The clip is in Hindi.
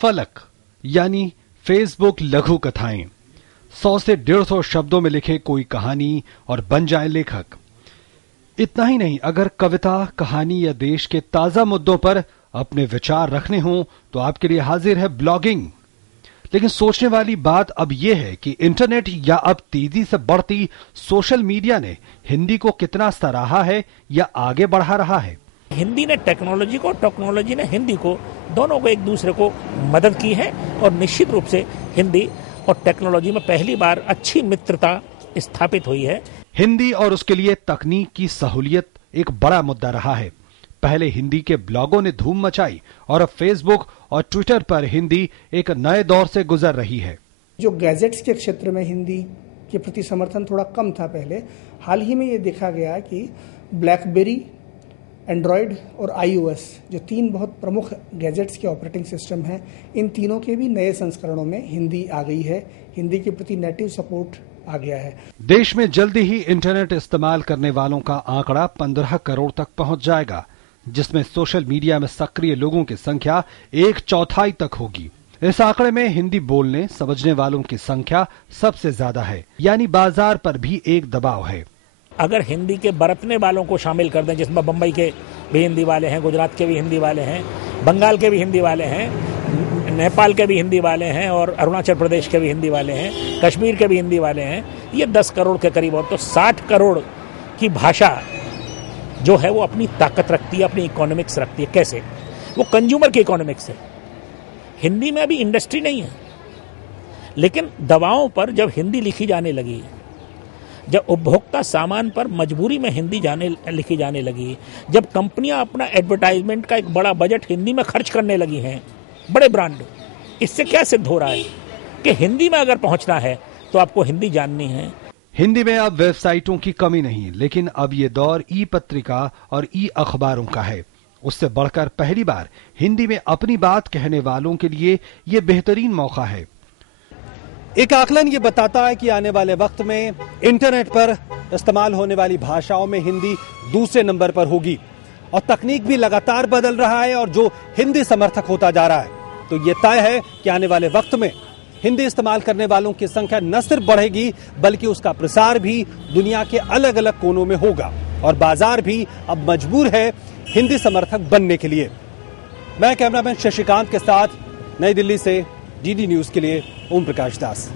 फलक यानी फेसबुक लघु कथाएं, 100 से 150 शब्दों में लिखे कोई कहानी और बन जाए लेखक। इतना ही नहीं, अगर कविता, कहानी या देश के ताजा मुद्दों पर अपने विचार रखने हों तो आपके लिए हाजिर है ब्लॉगिंग। लेकिन सोचने वाली बात अब यह है कि इंटरनेट या अब तेजी से बढ़ती सोशल मीडिया ने हिंदी को कितना सराहा है या आगे बढ़ा रहा है। हिंदी ने टेक्नोलॉजी को, टेक्नोलॉजी ने हिंदी को, दोनों को एक दूसरे को मदद की है और निश्चित रूप से हिंदी और टेक्नोलॉजी में पहली बार अच्छी मित्रता स्थापित हुई है। हिंदी और उसके लिए तकनीक की सहूलियत एक बड़ा मुद्दा रहा है। पहले हिंदी के ब्लॉगों ने धूम मचाई और अब फेसबुक और ट्विटर पर हिंदी एक नए दौर से गुजर रही है। जो गैजेट्स के क्षेत्र में हिंदी के प्रति समर्थन थोड़ा कम था पहले, हाल ही में ये देखा गया कि ब्लैकबेरी, एंड्रॉयड और iOS जो 3 बहुत प्रमुख गैजेट्स के ऑपरेटिंग सिस्टम हैं, इन तीनों के भी नए संस्करणों में हिंदी आ गई है। हिंदी के प्रति नेटिव सपोर्ट आ गया है। देश में जल्दी ही इंटरनेट इस्तेमाल करने वालों का आंकड़ा 15 करोड़ तक पहुंच जाएगा, जिसमें सोशल मीडिया में सक्रिय लोगों की संख्या 1/4 तक होगी। इस आंकड़े में हिंदी बोलने समझने वालों की संख्या सबसे ज्यादा है, यानी बाजार पर भी एक दबाव है। अगर हिंदी के बरतने वालों को शामिल कर दें, जिसमें बंबई के भी हिंदी वाले हैं, गुजरात के भी हिंदी वाले हैं, बंगाल के भी हिंदी वाले हैं, नेपाल के भी हिंदी वाले हैं और अरुणाचल प्रदेश के भी हिंदी वाले हैं, कश्मीर के भी हिंदी वाले हैं, ये 10 करोड़ के करीब हो, तो 60 करोड़ की भाषा जो है वो अपनी ताकत रखती है, अपनी इकोनॉमिक्स रखती है। कैसे? वो कंज्यूमर की इकोनॉमिक्स है। हिंदी में अभी इंडस्ट्री नहीं है, लेकिन दवाओं पर जब हिंदी लिखी जाने लगी, जब उपभोक्ता सामान पर मजबूरी में हिंदी लिखी जाने लगी, जब कंपनियां अपना एडवर्टाइजमेंट का एक बड़ा बजट हिंदी में खर्च करने लगी हैं, बड़े ब्रांड, इससे क्या सिद्ध हो रहा है कि हिंदी में अगर पहुंचना है तो आपको हिंदी जाननी है। हिंदी में अब वेबसाइटों की कमी नहीं, लेकिन अब ये दौर ई पत्रिका और ई अखबारों का है। उससे बढ़कर पहली बार हिंदी में अपनी बात कहने वालों के लिए ये बेहतरीन मौका है। एक आकलन ये बताता है कि आने वाले वक्त में इंटरनेट पर इस्तेमाल होने वाली भाषाओं में हिंदी दूसरे नंबर पर होगी और तकनीक भी लगातार बदल रहा है और जो हिंदी समर्थक होता जा रहा है, तो ये तय है कि आने वाले वक्त में हिंदी इस्तेमाल करने वालों की संख्या न सिर्फ बढ़ेगी बल्कि उसका प्रसार भी दुनिया के अलग अलग कोनों में होगा और बाजार भी अब मजबूर है हिंदी समर्थक बनने के लिए। मैं कैमरामैन शशिकांत के साथ नई दिल्ली से डीडी न्यूज के लिए ओम प्रकाश दास।